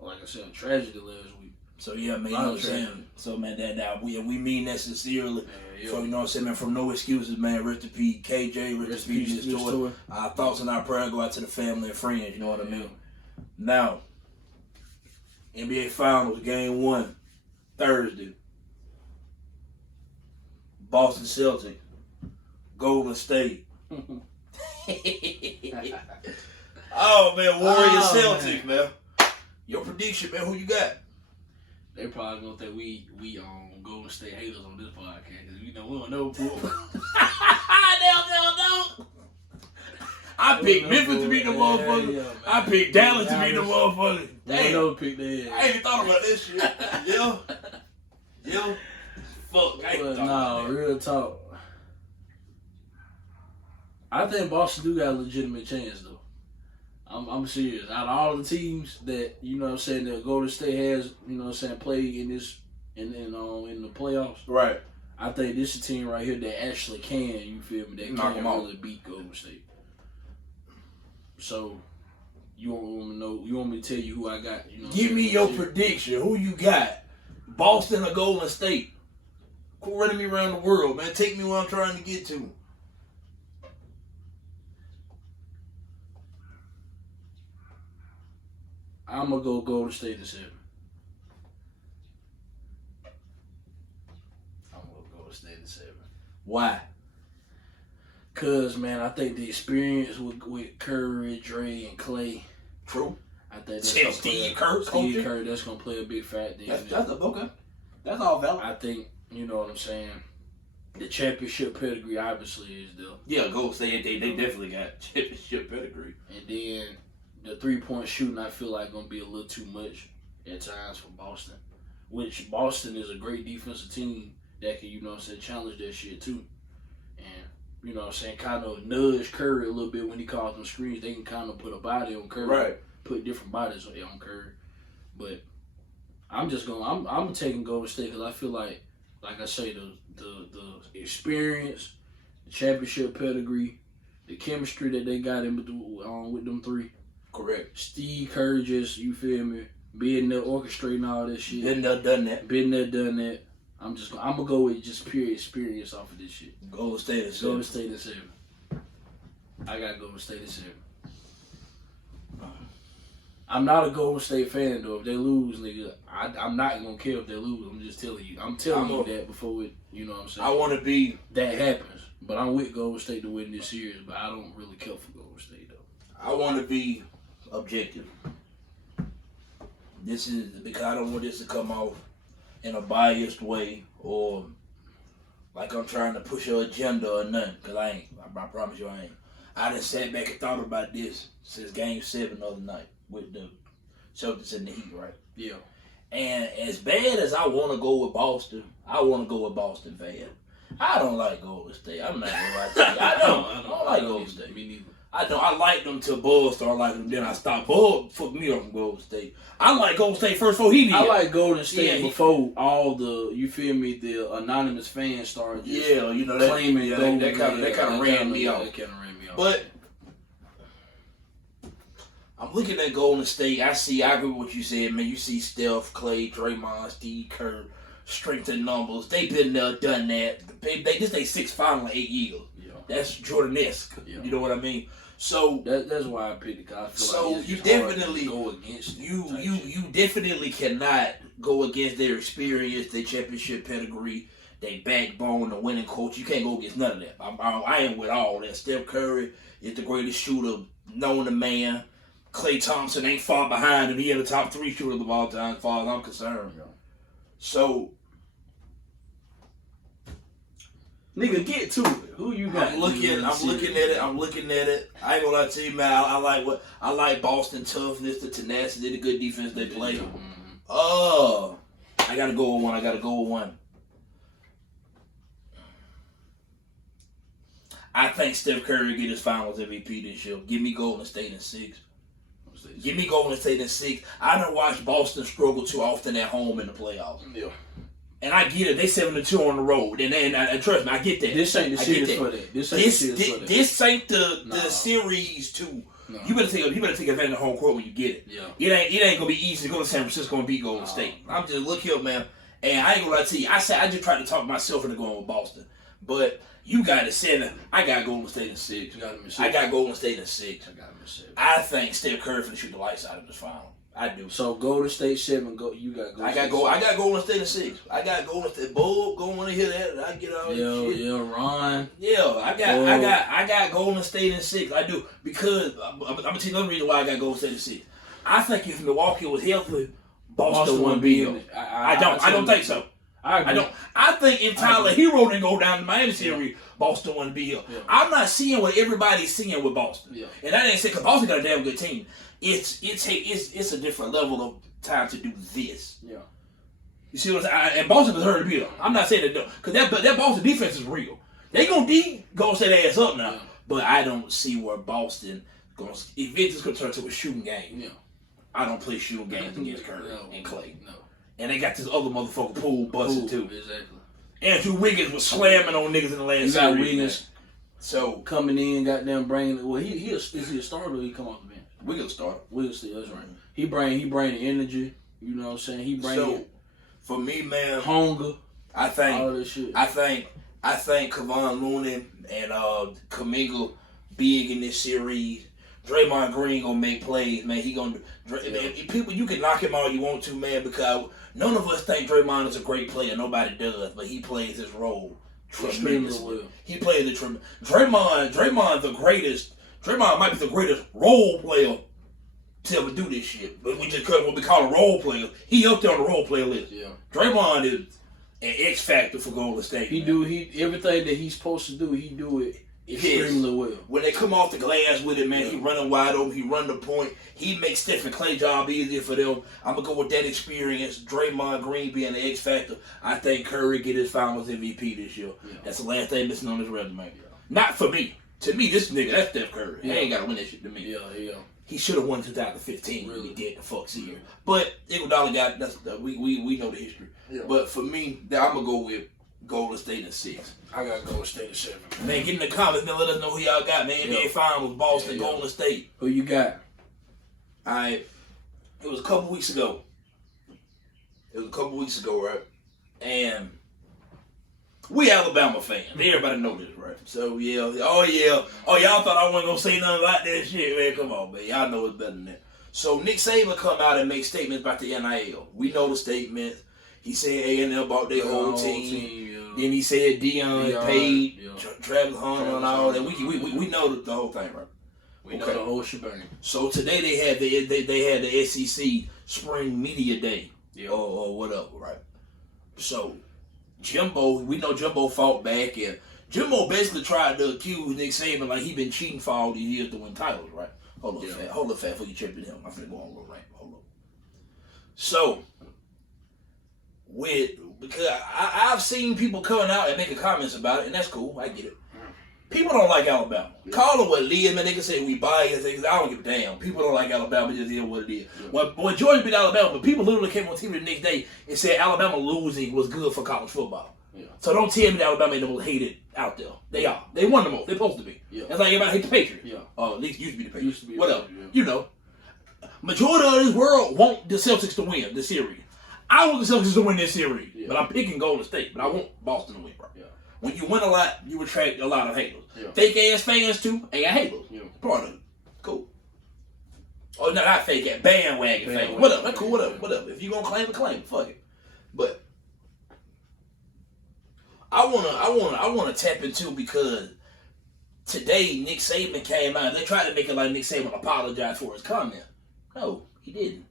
like I said, a tragedy last week. So yeah, man, you know what I'm saying? So man, that we mean that sincerely. Yeah. So you know what I'm saying, man, from no excuses, man. Rest in peace, KJ, rest in peace, Miss Toy. Our thoughts and our prayers go out to the family and friends, you know what I mean? Now, NBA Finals, Game 1, Thursday. Boston Celtics, Golden State. Oh man, Warriors Celtics, man. Your prediction, man, who you got? They probably gonna think we Golden State haters on this podcast because we don't know. They'll know. I picked Memphis to beat the motherfucker. Yeah, I picked Dallas to beat the motherfucker. Damn. Pick their I ain't even thought about this shit. Yeah. Fuck. I ain't thought about that. Real talk. I think Boston do got a legitimate chance though. I'm serious. Out of all the teams that, you know what I'm saying, that Golden State has, you know what I'm saying, played in this in the playoffs. Right. I think this is a team right here that actually can, you feel me, that Knock can them out. really beat Golden State. So you want me to tell you who I got, you know. Give me your prediction. Who you got? Boston or Golden State? Quit running me around the world, man. Take me where I'm trying to get to. I'm going to go Golden State in 7. I'm going to go Golden State in 7. Why? Because, man, I think the experience with Curry, Dre, and Clay. True. I think that's Steve Kerr, that's going to play a big factor. That's okay. That's all valid. I think, you know what I'm saying, the championship pedigree obviously is there. Yeah, Golden State, they definitely got championship pedigree. And then the 3-point shooting, I feel like going to be a little too much at times for Boston. Which Boston is a great defensive team that can, you know what I'm saying, challenge that shit too. And, you know what I'm saying, kind of nudge Curry a little bit when he calls them screens. They can kind of put a body on Curry. Right. Put different bodies on Curry. But I'm taking Golden State because I feel like I say, the experience, the championship pedigree, the chemistry that they got in with them three. Correct. Steve Kerr just, you feel me, being there orchestrating all this shit. Been there, done that. Been there, done that. I'm gonna go with just pure experience off of this shit. Golden State is 7. Golden State in 7. I got Golden State in 7. I'm not a Golden State fan though. If they lose, nigga, I'm not gonna care if they lose. I'm just telling you. I'm telling you that before it. You know what I'm saying? I want to be. That happens, but I'm with Golden State to win this series. But I don't really care for Golden State though. I want to be objective. This is because I don't want this to come off in a biased way or like I'm trying to push an agenda or nothing. Cause I ain't. I promise you I ain't. I done sat back and thought about this since Game 7 the other night with the Celtics and the Heat, right? Yeah. And as bad as I want to go with Boston, I want to go with Boston bad. I don't like Golden State. I'm not gonna lie to you. I don't like Golden State. Me neither. I like them till Bud started liking them. Then I stopped. Bud fucked me up from Golden State. I like Golden State first before he did. I like Golden State before all the, you feel me, the anonymous fans started just you know, that, claiming that kind of ran me off. That kind of ran me off. But I'm looking at Golden State. I agree with what you said, man. You see Steph, Clay, Draymond, Steve Kerr, strength in numbers. They been there, done that. This they 6th final in 8 years. Yeah. That's Jordan-esque. Yeah. You know what I mean? So that's why I picked it. Cause I feel so like you definitely go against you definitely cannot go against their experience, their championship pedigree, their backbone, the winning coach. You can't go against none of that. I ain't with all that. Steph Curry is the greatest shooter known to man. Klay Thompson ain't far behind him. He in the top 3 shooters of all time, as far as I'm concerned. Yeah. So, nigga, get to it. Who you got? I'm looking at it. I ain't gonna lie to you, man. I like Boston toughness, the tenacity, the good defense they play. Mm-hmm. I gotta go with one. I think Steph Curry get his Finals MVP this year. Give me Golden State in 6. Give me Golden State in 6. I done watched Boston struggle too often at home in the playoffs. Yeah. And I get it. They 7-2 on the road. And trust me, I get that. This ain't the series for that. This ain't the series to No. You better take advantage of home court when you get it. Yeah. It ain't gonna be easy to go to San Francisco and beat Golden State. I'm just look here, man. And I ain't gonna lie to you. I just tried to talk myself into going with Boston, but you got it 7. I got Golden State in 6. You got him in 6. I got Golden State in 6. I got him in 7. I think Steph Curry finna shoot the lights out of this final. I do. So Golden State 7. You got Golden State. I got Golden State in 6. I got Golden State. Bull, go want to hear that. I get all that shit. Yeah, Ron. Yeah, I got Golden State in 6. I do because I'm gonna tell you another reason why I got Golden State in 6. I think if Milwaukee was healthy, Boston wouldn't be here. I don't think so. I don't. I think if Tyler Hero didn't go down to Miami Series, Boston wouldn't be here. Yeah. I'm not seeing what everybody's seeing with Boston. Yeah. And that ain't saying because Boston got a damn good team. It's a different level of time to do this. Yeah. You see what I'm saying? And Boston deserves to be there. I'm not saying that no, because that Boston defense is real. They gonna set their ass up now. Yeah. But I don't see where Boston eventually gonna turn to a shooting game. Yeah. I don't play shooting games against Curry and Clay. No. And they got this other motherfucker Poole busted too. Exactly. Andrew Wiggins was slamming on niggas in the last You got series. Wiggins So coming in, goddamn bringing. Well, is he a starter or he come off the bench? Wiggins started. Wiggins still, that's right. He bring the energy. You know what I'm saying? He bring So for me, man, hunger. I think all this shit. I think Kevon Looney and Kuminga big in this series. Draymond Green gonna make plays, man. He gonna man, people. You can knock him all you want to, man, because none of us think Draymond is a great player. Nobody does, but he plays his role tremendously. Well. He plays the Draymond the greatest. Draymond might be the greatest role player to ever do this shit. But we just cut what we call a role player. He up there on the role player list. Yeah. Draymond is an X factor for Golden State. He everything that he's supposed to do. He do it extremely well. When they come off the glass with it, man, he running wide open. He run the point. He makes Stephen Clay job easier for them. I'm gonna go with that experience. Draymond Green being the X factor. I think Curry get his Finals MVP this year. Yeah. That's the last thing missing on his resume. Yeah. Not for me. To me, this nigga, that's Steph Curry. He ain't gotta win that shit to me. Yeah. He should have won 2015 when he did the fuck's year. But Iguodala got we know the history. Yeah. But for me, I'm gonna go with Golden State in 6. I got Golden State in 7. Man, get in the comments, man. Let us know who y'all got, man. NBA Finals, Boston, Golden State. Who you got? It was a couple weeks ago. Right? And we Alabama fans. Everybody know this, right? So, yeah. Oh, y'all thought I wasn't going to say nothing about that shit, man. Come on, man. Y'all know it's better than that. So, Nick Saban come out and make statements about the NIL. We know the statements. He said A&M bought their whole team. Then he said Deion paid Travis Hunter and all that. We know the whole thing, right? We know the whole shebang. So today they had the SEC Spring Media Day or whatever, right? So Jimbo, we know Jimbo fought back, and Jimbo basically tried to accuse Nick Saban like he been cheating for all these years to win titles, right? Hold up, fat, before you tripping him. I'm finna go on a little rant. Hold up. So because I've seen people coming out and making comments about it, and that's cool. I get it. People don't like Alabama. Yeah. Call it what it is, man. They can say we biased. I don't give a damn. People don't like Alabama. Just is what it is. Yeah. Well, Georgia beat Alabama, but people literally came on TV the next day and said Alabama losing was good for college football. Yeah. So don't tell me that Alabama ain't the most hated out there. They are. They won the most. They're supposed to be. Yeah. That's like everybody hate the Patriots. Yeah. At least used to be the Patriots. Whatever. You know. Majority of this world want the Celtics to win the series. I want the Celtics to win this series, but I'm picking Golden State. But I want Boston to win, bro. Yeah. When you win a lot, you attract a lot of haters. Yeah. Fake ass fans too, ain't got haters. Yeah. Part of it. Cool. Oh, no, not fake ass, bandwagon fans. Whatever, that's cool, whatever. If you gonna claim it, claim it. Fuck it. But I wanna tap into, because today Nick Saban came out. They tried to make it like Nick Saban apologized for his comment. No, he didn't.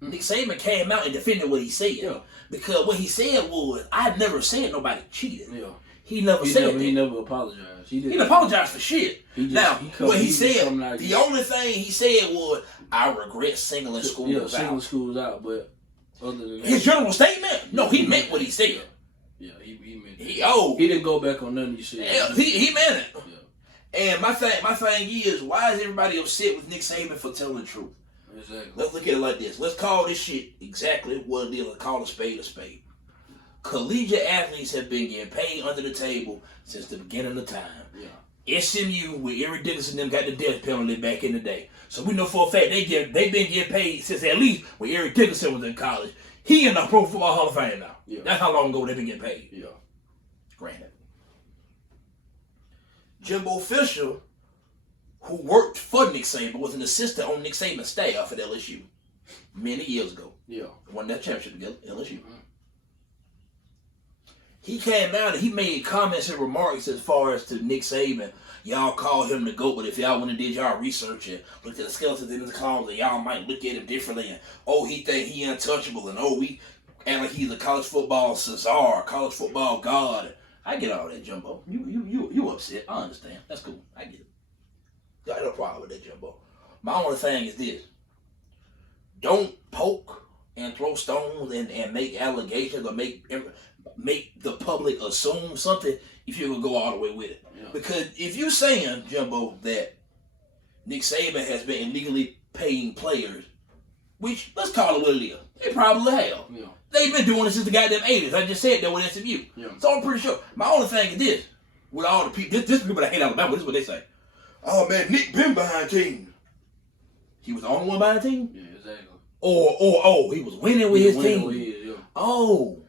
Nick Saban came out and defended what he said. Yeah. Because what he said was, I never said nobody cheated. Yeah. He never said that. He never apologized. He didn't apologize for shit. What he said, the only thing he said was, I regret singling schools out. Singling schools out, but other than that, his general statement? No, he meant what he said. Yeah, he meant it. He didn't go back on nothing he said. Yeah, he meant it. Yeah. And my thing is, why is everybody upset with Nick Saban for telling the truth? Exactly. Let's look at it like this. Let's call this shit exactly what it is. Let's call a spade a spade. Collegiate athletes have been getting paid under the table since the beginning of time. Yeah. SMU with Eric Dickinson them got the death penalty back in the day. So we know for a fact they've been getting paid since at least when Eric Dickinson was in college. He in the Pro Football Hall of Fame now. Yeah. That's how long ago they've been getting paid. Yeah. Granted. Jimbo Fisher, who worked for Nick Saban, was an assistant on Nick Saban's staff at LSU many years ago. Yeah. Won that championship together, LSU. He came out and he made comments and remarks as far as to Nick Saban. Y'all call him the GOAT, but if y'all went and did y'all research and looked at the skeletons in his closet, y'all might look at him differently. And, oh, he think he untouchable. And, oh, we act like he's a college football Cesar, college football god. I get all that, Jimbo. You upset. I understand. That's cool. I get it. Got no problem with that, Jimbo. My only thing is this. Don't poke and throw stones and make allegations or make the public assume something if you're going to go all the way with it. Yeah. Because if you're saying, Jimbo, that Nick Saban has been illegally paying players, which, let's call it what it is, they probably have. Yeah. They've been doing this since the goddamn 80s. I just said that with SMU. Yeah. So I'm pretty sure. My only thing is this. With all the people, this people that hate Alabama, this is what they say. Oh, man, Nick been behind team. He was the only one behind team? Yeah, exactly. Or he was winning with his team. Yeah. Oh.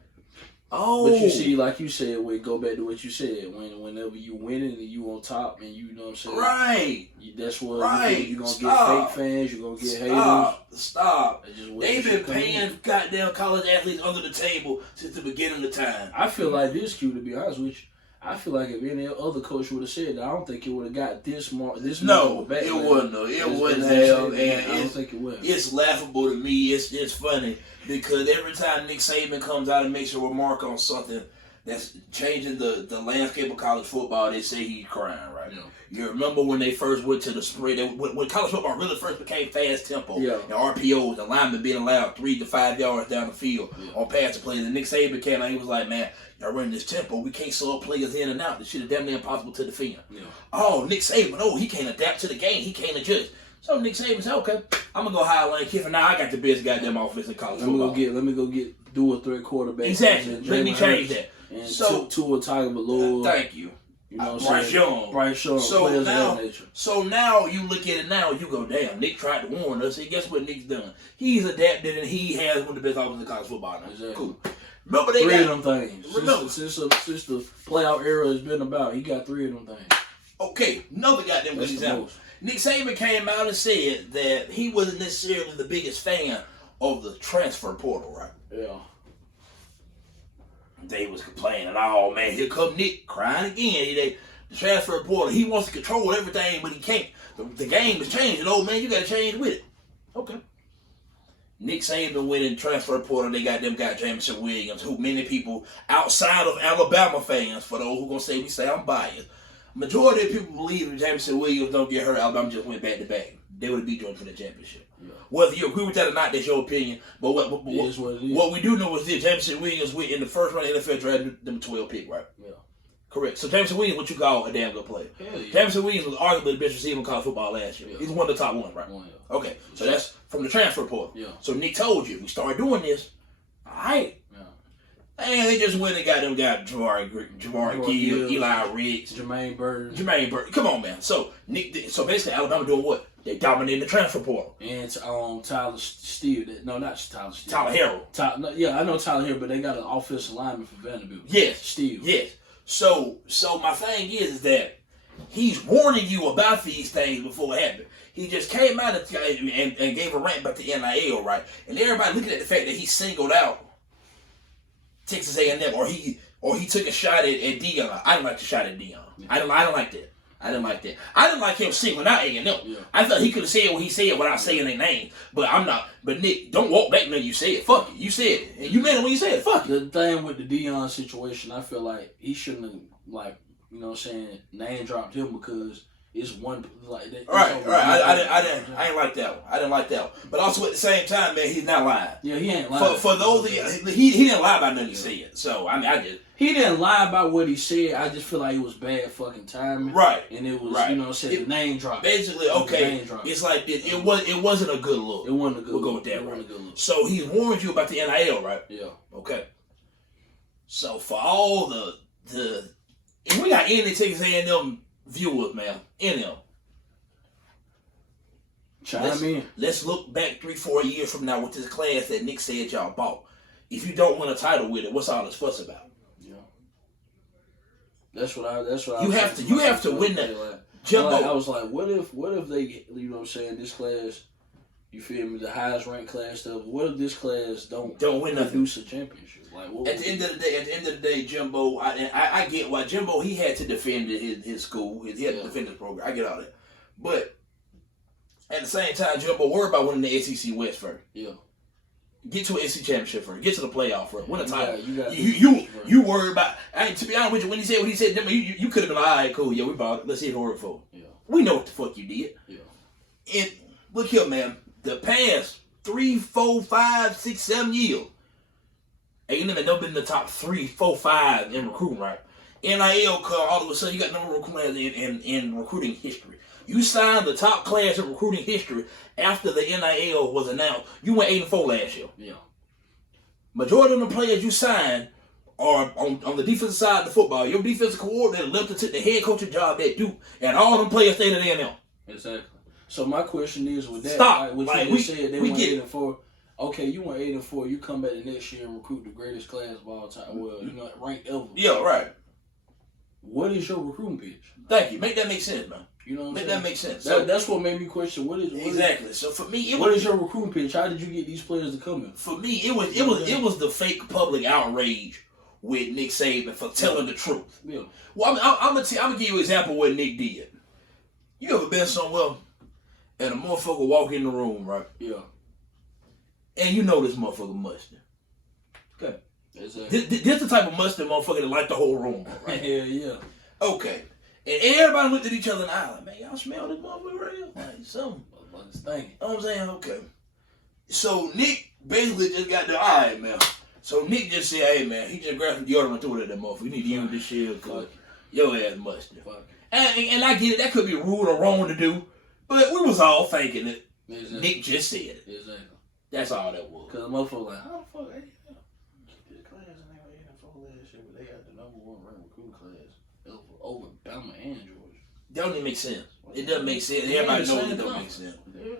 But you see, like you said, go back to what you said. Whenever you winning and you on top, and you know what I'm saying, right? That's what you're gonna Stop. get fake fans. You're gonna get haters. Stop. They've been paying goddamn college athletes under the table since the beginning of time. I feel like this, Q. To be honest with you, I feel like if any other coach would have said that, I don't think it would have got this more. No, it wouldn't. It wouldn't have. And I don't think it would. It's laughable to me. It's funny because every time Nick Saban comes out and makes a remark on something that's changing the landscape of college football, they say he's crying, right? Yeah. You remember when they first went to the spread, when college football really first became fast tempo, and RPOs, and linemen being allowed 3 to 5 yards down the field on passing plays, and Nick Saban came out, he was like, man, y'all running this tempo, we can't slow players in and out. This shit is damn near impossible to defend. Yeah. Oh, Nick Saban, he can't adapt to the game, he can't adjust. So Nick Saban said, okay, I'm gonna go hire Lane Kiffin. Now I got the best goddamn offense in college football. Let me go get dual threat quarterback. Exactly. Let me change that. And so Tua Tagovailoa. Thank you. You know what I'm saying? Bryce Young. So now you look at it now, you go, damn, Nick tried to warn us. And guess what Nick's done? He's adapted and he has one of the best offenses in college football now. Exactly. Cool. Remember they three of them things. Since the playoff era has been about, he got 3 of them things. Okay, another goddamn good example. Nick Saban came out and said that he wasn't necessarily the biggest fan of the transfer portal, right? Yeah. They was complaining, oh man, here come Nick crying again. The transfer portal, he wants to control everything, but he can't. The game is changing. Oh man, you got to change with it. Okay. Nick Saban went in transfer portal. They got Jameson Williams, who many people outside of Alabama fans, for those who gonna say I'm biased, majority of people believe if Jameson Williams don't get hurt, Alabama just went back to back. They would be joined for the championship. Yeah. Whether you agree with that or not, that's your opinion. But what we do know is this: Jameson Williams went in the first round of the NFL draft, number 12 pick, right? Yeah. Correct. So Jameson Williams, what you call a damn good player. Yeah. Jameson Williams was arguably the best receiver in college football last year. Yeah. He's one of the top ones, right? Okay. So that's from the transfer portal. Yeah. So Nick told you, we started doing this. All right. And they just went and got Ja'Marr Gill, Eli Riggs, Jermaine Burton. Come on, man. So basically, Alabama doing what? They dominating the transfer portal. And Tyler Steele. No, not Tyler Steele. Tyler Harrell. I know Tyler Harrell, but they got an offensive lineman for Vanderbilt. Yes. Steele. Yes. So my thing is that he's warning you about these things before it happened. He just came out and gave a rant about the NIL, right? And everybody looking at the fact that he singled out Texas A&M, or he took a shot at Deion. I didn't like the shot at Deion. I didn't like that. I didn't like him singling out A&M. Yeah. I thought he could have said what he said without saying their name. But I'm not. But Nick, don't walk back when you say it. Fuck it. You said it. And you meant it when you said it. Fuck it. The thing with the Deion situation, I feel like he shouldn't have, like, you know what I'm saying, name dropped him because it's one, like that. Right. I didn't like that one. I didn't like that one. But also at the same time, man, he's not lying. Yeah, he ain't lying. For those, he didn't lie about nothing he said. So I just. He didn't lie about what he said. I just feel like it was bad fucking timing. Right. And it was, you know what I'm saying, the name drop. Basically, okay, it's like this. It wasn't a good look. It wasn't a good look. We'll go with that, right? So he warned you about the NIL, right? Yeah. Okay. So for all the if we got any Texas A&M viewers, man, in them. Chime in. Let's look back 3-4 years from now with this class that Nick said y'all bought. If you don't win a title with it, what's all this fuss about? Yeah. That's what I. You have to win that. Like, Jimbo. I was like, what if they, you know what I'm saying, this class, you feel me, the highest ranked class stuff. What if this class don't win nothing? Produce a championship? Like, at the end of the day, Jimbo, I get why Jimbo, he had to defend his school. He had to defend his program. I get all that. But at the same time, Jimbo, worry about winning the SEC West first. Yeah. Get to an SEC championship first. Get to the playoff first. Win a title. You worry about. To be honest with you, when he said what he said, you could have been like, all right, cool, yeah, we bought it. Let's see it work for. Yeah. We know what the fuck you did. Yeah. And look here, man. The past 3, 4, 5, 6, 7 years, A&M had never been in the top 3, 4, 5 in recruiting, right? NIL, all of a sudden, you got number one recruiting in recruiting history. You signed the top class in recruiting history after the NIL was announced. You went 8-4 last year. Yeah. Majority of the players you signed are on the defensive side of the football. Your defensive coordinator left to take the head coaching job at Duke, and all them players stayed at A&M. Exactly. So my question is, with that, Stop. Like you said, they went 8-4. Okay, you went 8-4. You come back the next year and recruit the greatest class of all time. Well, ranked ever. Yeah, right. What is your recruiting pitch? Thank you. Make that make sense, man. You know what I'm Make saying? that make sense. That's what made me question. Exactly. So for me, what is your recruiting pitch? How did you get these players to come in? For me, it was the fake public outrage with Nick Saban for telling the truth. Yeah. Well, I'm gonna give you an example of what Nick did. You ever been somewhere and a motherfucker walk in the room, right? Yeah. And you know this motherfucker mustard. Okay. Exactly. This the type of mustard motherfucker that light the whole room up, right? Yeah. Okay. And everybody looked at each other in the eye like, man, y'all smell this motherfucker right here? Like, something. It's thinking. You know what I'm saying? Okay. So Nick basically just got the eye, man. So Nick just said, hey, man, he just grabbed some deodorant and threw it at that motherfucker. You need to use this shit because your ass mustard. And I get it. That could be rude or wrong to do. But we was all thinking it. Exactly. Nick just said it. Exactly. That's all that was. Because the motherfucker like, how the fuck they get this class and they were 8-4 last year, but they got the number 1 ranked recruit class over Bama and Georgia. That don't even make sense. It doesn't make sense. Everybody knows it don't make sense. Yeah.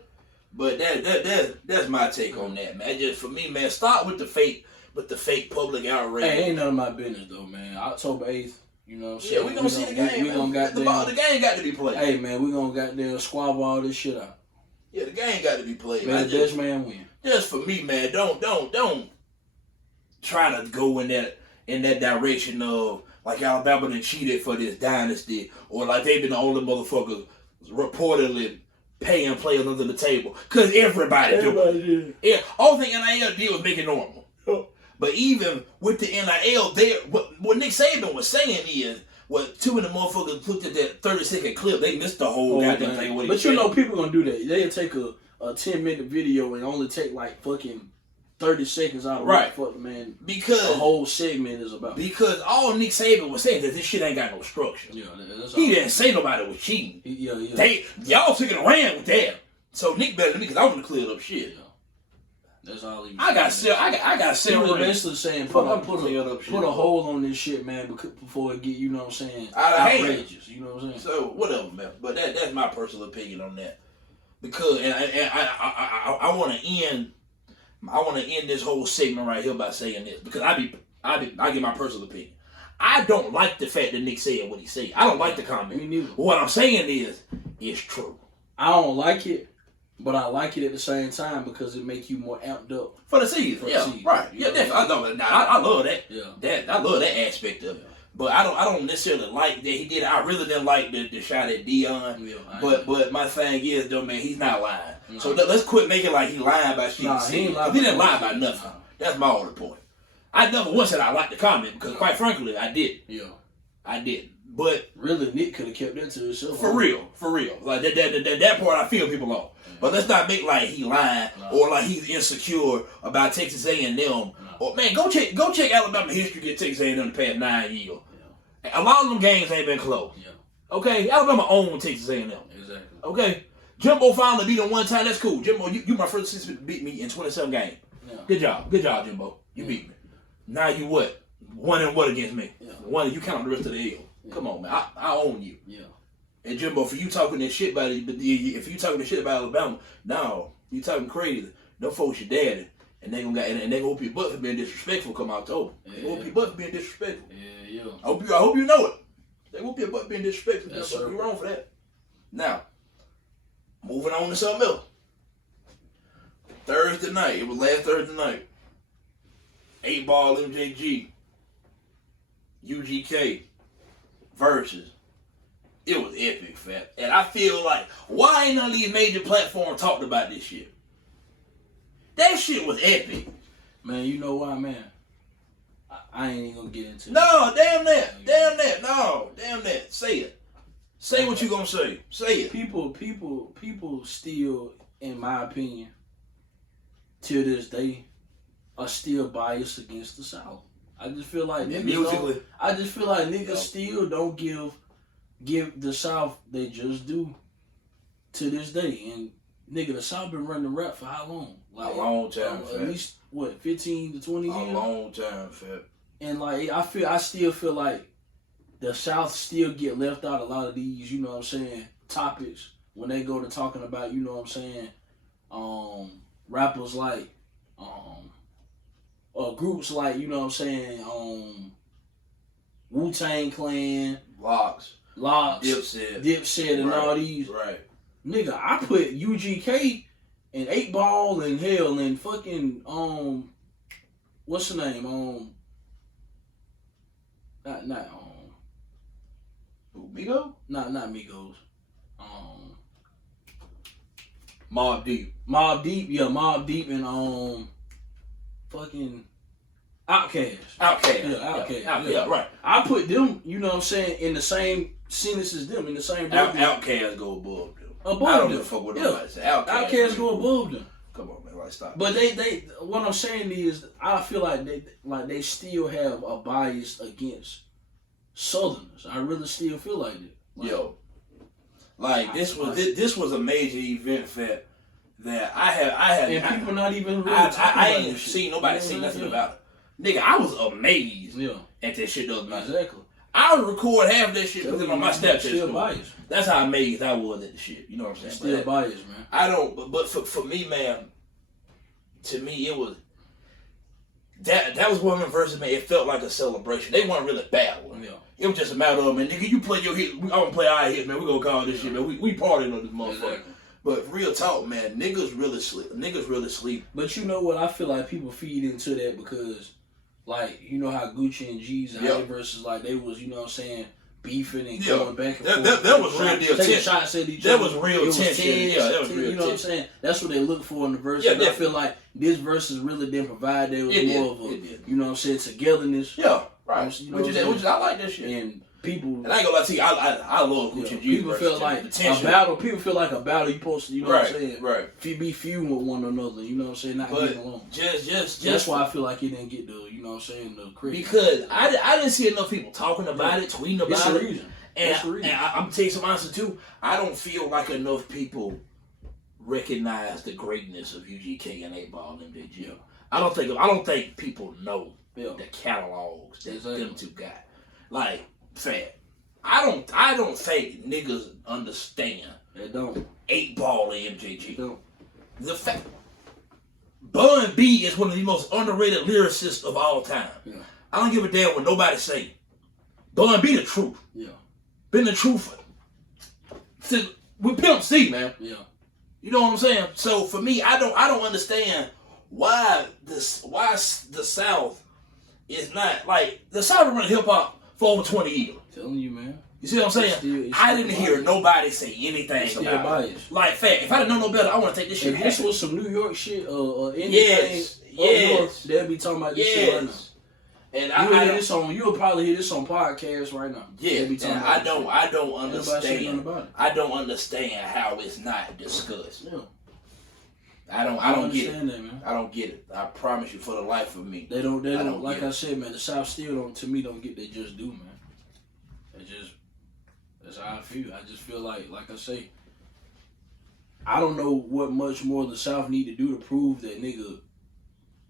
But that's my take on that, man. Just for me, man, start with the fake public outrage. Hey, ain't none of my business though, man. October 8th, you know what I'm saying? Yeah, we gonna see the game. We gonna the game got to be played. Hey man, we gonna goddamn squabble all this shit out. Yeah, the game got to be played. May the best man win. Just for me, man, don't try to go in that direction of like Alabama done cheated for this dynasty, or like they've been the only motherfuckers reportedly paying players under the table. Cause everybody do it. Yeah, all thing NIL did was make it normal. But even with the NIL, what Nick Saban was saying is, what two of the motherfuckers put at that 30-second clip, they missed the whole goddamn thing. But you know, people gonna do that. They'll take a 10-minute video and only take like fucking 30 seconds out of what the fuck, man. Because the whole segment is about. Because all Nick Saban was saying is this shit ain't got no structure. Yeah, that's he didn't say nobody was cheating. Y'all took it and ran with that. So Nick better than me because I want to clear up shit. Yeah. That's all he. I got several. Basically saying put a hold on this shit, man, before it get, you know what I'm saying, outrageous. You know what I'm saying. So whatever, man. But that's my personal opinion on that. Because I want to end. I want to end this whole segment right here by saying this because I give my personal opinion. I don't like the fact that Nick said what he said. I don't like the comment. Me neither. What I'm saying is, it's true. I don't like it. But I like it at the same time because it make you more amped up for the season. Right. Yeah, definitely. I love that. Yeah. I love that aspect of it. But I don't necessarily like that he did it. I really didn't like the shot at Dion. Yeah, but my thing is though, man, he's not lying. No. So let's quit making like he lying about shit. He didn't lie about nothing. No. That's my only point. I never once said I liked the comment because quite frankly I did. Yeah. I did. But really, Nick could have kept that to himself. For real. Like that part I feel people on. But let's not make like he lying or like he's insecure about Texas A&M. Or man, go check Alabama history. Get Texas A&M the past 9 years. Yeah. A lot of them games ain't been close. Yeah. Okay, Alabama owned Texas A&M. Exactly. Okay, Jimbo finally beat them one time. That's cool. Jimbo, you my first assistant beat me in 27 games. Yeah. Good job, Jimbo. You beat me. Now you what? 1 and what against me? Yeah. 1 you count the rest of the L. Yeah. Come on, man. I own you. Yeah. And Jimbo, for you talking that shit about it, if you talking that shit about Alabama, no, you talking crazy. Them folks your daddy, and they gonna whoop your butt for being disrespectful come October. They gonna whoop your butt for being disrespectful. Yeah. I hope you know it. They whoop your butt for being disrespectful. Yes, You're sir. wrong for that. Now, moving on to something else. Thursday night, it was last Thursday night. 8-ball MJG, UGK versus. It was epic, fam. And I feel like, why ain't none of these major platforms talked about this shit? That shit was epic. Man, you know why, man? I ain't even gonna get into it. No, damn that. Damn that. No, damn that. Say it. Say what you gonna say. Say it. People still, in my opinion, till this day, are still biased against the South. I just feel like niggas still don't give the South they just do to this day. And nigga, the South been running rap for how long? Like A long time, at fam. least what, 15 to 20 years? A long time, fam. And like I still feel like the South still get left out a lot of these, you know what I'm saying, topics when they go to talking about, you know what I'm saying, rappers like groups like, you know what I'm saying, Wu-Tang Clan, Locks, Dipset and right. all these. Right. Nigga, I put UGK and 8-ball and hell and fucking what's the name? Not Migo? Not Migos. Mobb Deep. Mobb Deep and fucking Outkast. Yeah, right. I put them, you know what I'm saying, in the same sentence as them, in the same bracket. Outkast go above them. I don't Above give a them. fuck what Yeah. nobody say. Outkast go above them. Come on, man. Like, stop. But they what I'm saying is, I feel like they still have a bias against Southerners. I really still feel like that. Like, Yo, like this was a major event that I had and people not even really I talking about ain't this shit. seen nobody You know say what I'm nothing saying? about it. Nigga, I was amazed Yeah, at that shit the other night. exactly. I would record half that shit Tell put it you, on my man, Snapchat still story. biased. That's how amazed I was at the shit. You know what I'm saying? Still But biased, man. I don't. But for me, man, to me it was that was one of them verses, man. It felt like a celebration. They weren't really battling. Yeah. It was just a matter of, man, nigga, you play your hit. I'm gonna play our hit, man. We gonna call this shit, man. We partying on this motherfucker. Exactly. But real talk, man, niggas really sleep. But you know what? I feel like people feed into that because, like, you know how Gucci and G's versus like they was, you know what I'm saying, beefing and going back and forth. That was real deal taking tension. shots at each other. That was real tension. Yeah, that was real tension. You know what I'm saying? That's what they look for in the verse. Yeah, and I feel like this verse really didn't provide. There was more of a, you know what I'm saying, togetherness. Yeah, right. You know Which I like that shit. And people, and I ain't gonna lie to you, I love Gucci and G. people feel like the tension. a battle. People feel like a battle. You supposed to, you know what I'm saying? Right. Be feuding with one another. You know what I'm saying? Not getting along. Just That's why I feel like he didn't get the, you know what I'm saying, the credit. because I didn't see enough people talking about it, tweeting about It's it. a reason. And That's the reason. I'm gonna tell you some answer too. I don't feel like enough people recognize the greatness of UGK and 8-ball and MJG. I don't think people know the catalogs that them two got. Like, fat. I don't think niggas understand. They don't. 8-ball and MJG. They don't. The fact Bun B is one of the most underrated lyricists of all time. Yeah. I don't give a damn what nobody say. Bun B the truth. Yeah. Been the truth with Pimp C, man. Yeah. You know what I'm saying? So for me, I don't understand why the South is not like the South been running hip hop for over 20 years. Telling you, man. You see what I'm saying? I didn't hear nobody say anything about it. Like, fact, if I didn't know no better, I want to take this shit. If this was some New York shit or anything, yes, they'll be talking about this shit right now. And you'll probably hear this on podcasts right now. Yeah, They'll be talking about I don't understand. about it. I don't understand how it's not discussed. Yeah. I don't get it. That, man. I don't get it. I promise you, for the life of me. They don't. Like get I said, man, the South still don't get they just do, man. That's how I feel. I just feel like I say, I don't know what much more the South need to do to prove that, nigga,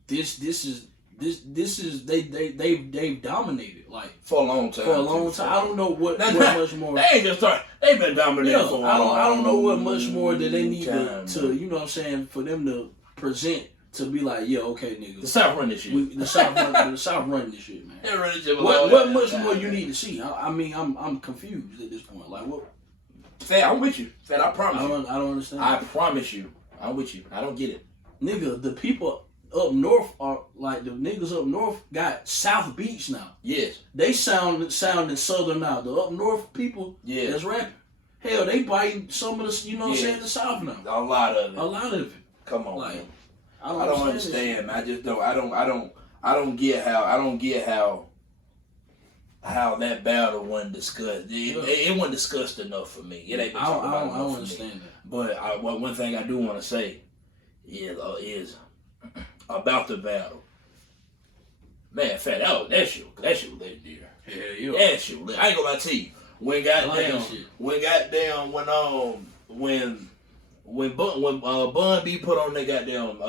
this is this is they've dominated like for a long time. For a long time. I don't know what much more. They ain't just started. They've been dominating for a long time. I don't know what much more that they need to you know what I'm saying, for them to present to be like, yeah, okay, nigga. The South run this shit. The South run this shit, man. They run this shit. What much more you need to see? I mean, I'm confused at this point. Like what? Fat, I'm with you. Fat, I promise you. I don't understand. I promise you. I'm with you. I don't get it. Nigga, the people up north are like the niggas up north got South Beach now. Yes. They sounding Southern now. The up north people that's rapping. Hell, they biting some of the, you know what I'm saying, the South now. A lot of it. A lot of it. Come on, like, man. I don't understand. I just don't. I don't get how that battle wasn't discussed. It wasn't discussed enough for me. It ain't been talked about enough for me. I don't understand that. But one thing I do want to say is about the battle. Man, Fat, that shit was legendary. Yeah, that shit was legendary. I ain't gonna lie to you. When Bun B put on that goddamn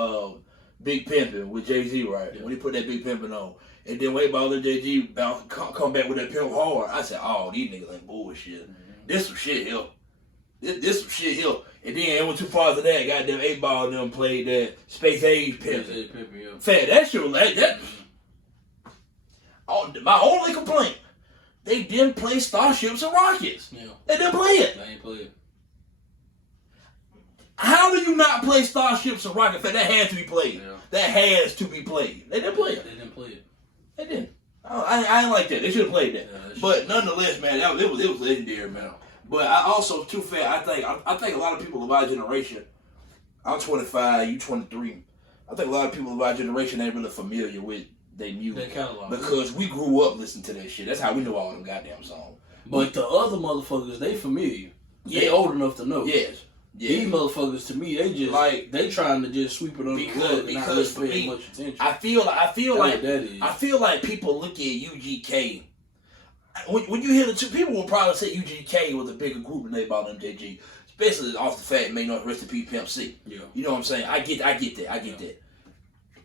Big Pimpin' with Jay-Z, right? Yeah. When he put that Big Pimpin' on, and then Wade Ball and Jay-Z come back with that Pimp Hard, I said, oh, these niggas ain't bullshit. Mm-hmm. This some shit here. This some shit here. And then it went too far to that. Goddamn 8 Ball and them played that Space Age Pimpin'. Yeah. Fat, that shit was like that. My only complaint, they didn't play Starships and Rockets. Yeah. They didn't play it. They ain't play it. How do you not play Starships and Rockets? That had to be played. Yeah. That has to be played. They didn't play it. They didn't play it. They didn't. I ain't like that. They should have played that. Yeah, but nonetheless, man, it was legendary, man. But I also, too fair, I think a lot of people of our generation, I'm 25, you 23, I think a lot of people of our generation ain't really familiar with their music. Because we grew up listening to that shit. That's how we know all them goddamn songs. But the other motherfuckers, they familiar. Yeah. They old enough to know. Yes. Yeah. These motherfuckers, to me, they just like they trying to just sweep it under the rug and not really pay much attention. I feel like people look at UGK. When you hear the two, people will probably say UGK was a bigger group than they bought MJG, especially off the fact may not rest in peace Pimp C. Yeah. You know what I'm saying? I get that.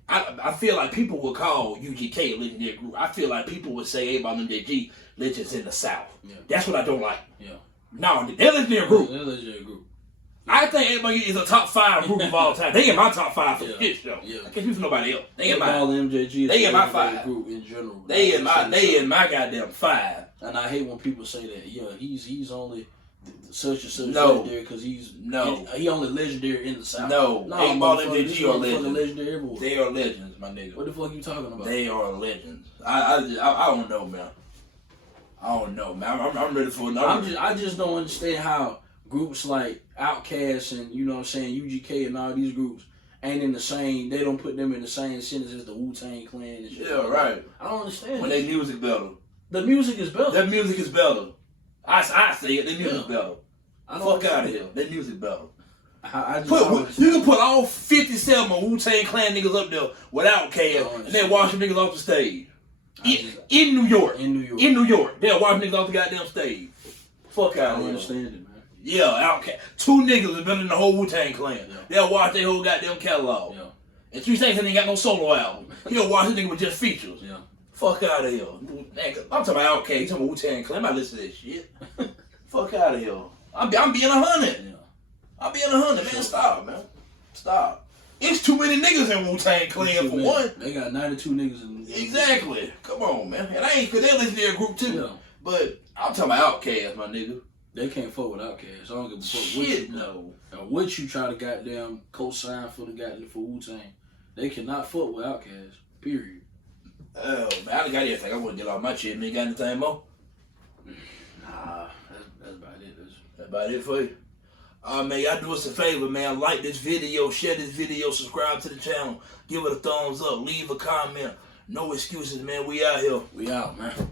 I feel like people would call UGK a legendary group. I feel like people would say about MJG legends in the South. Yeah. That's what I don't like. Yeah. No, they're legendary group. They're legendary group. I think everybody is a top 5 group of all time. They in my top 5 for shit show. Yeah. I can't speak for nobody else. They in my MJG. They in my 5 group in general. They in my goddamn 5. And I hate when people say that. Yeah, he's only such and such legendary because he only legendary in the South. No, 8 Ball MJG are legends. Legendary everywhere. They are legends, my nigga. What the fuck you talking about? They are legends. I don't know, man. I don't know, man. I'm ready for another. I just don't understand how groups like Outkast and, you know what I'm saying, UGK and all these groups ain't in the same, they don't put them in the same sentence as the Wu-Tang Clan and shit. Yeah, right. I don't understand when they music better. The music is better. Their music is better. I say it, their music better. Fuck out of here. Their music better. You can put all 57 Wu-Tang Clan niggas up there without Outkast and then wash them niggas off the stage. In New York. They'll wash them niggas off the goddamn stage. Fuck out of here. I don't understand it, man. Yeah, Outkast. 2 niggas is better than the whole Wu-Tang Clan. Yeah. They'll watch their whole goddamn catalog. Yeah. And 3 Stacks ain't got no solo album. He'll watch this nigga with just features. Yeah. Fuck out of here. I'm talking about Outkast. You talking about Wu-Tang Clan. I'm not listening to that shit. Fuck out of here. I'm being 100. Yeah. I'm being 100, man. Stop, man. Stop. It's too many niggas in Wu-Tang Clan for one. They got 92 niggas in Exactly. Come on, man. And I ain't, because they listen to their group too. Yeah. But I'm talking about Outkast, my nigga. They can't fuck with Outkast. I don't give a fuck what you know. And what you try to goddamn co-sign for the goddamn for Wu-Tang. They cannot fuck with Outkast. Period. Oh, man, I got everything. I want to get off my shit. Man, got anything more? Nah, that's about it. That's about it for you. Man, y'all do us a favor, man. Like this video, share this video, subscribe to the channel, give it a thumbs up, leave a comment. No excuses, man. We out here. We out, man.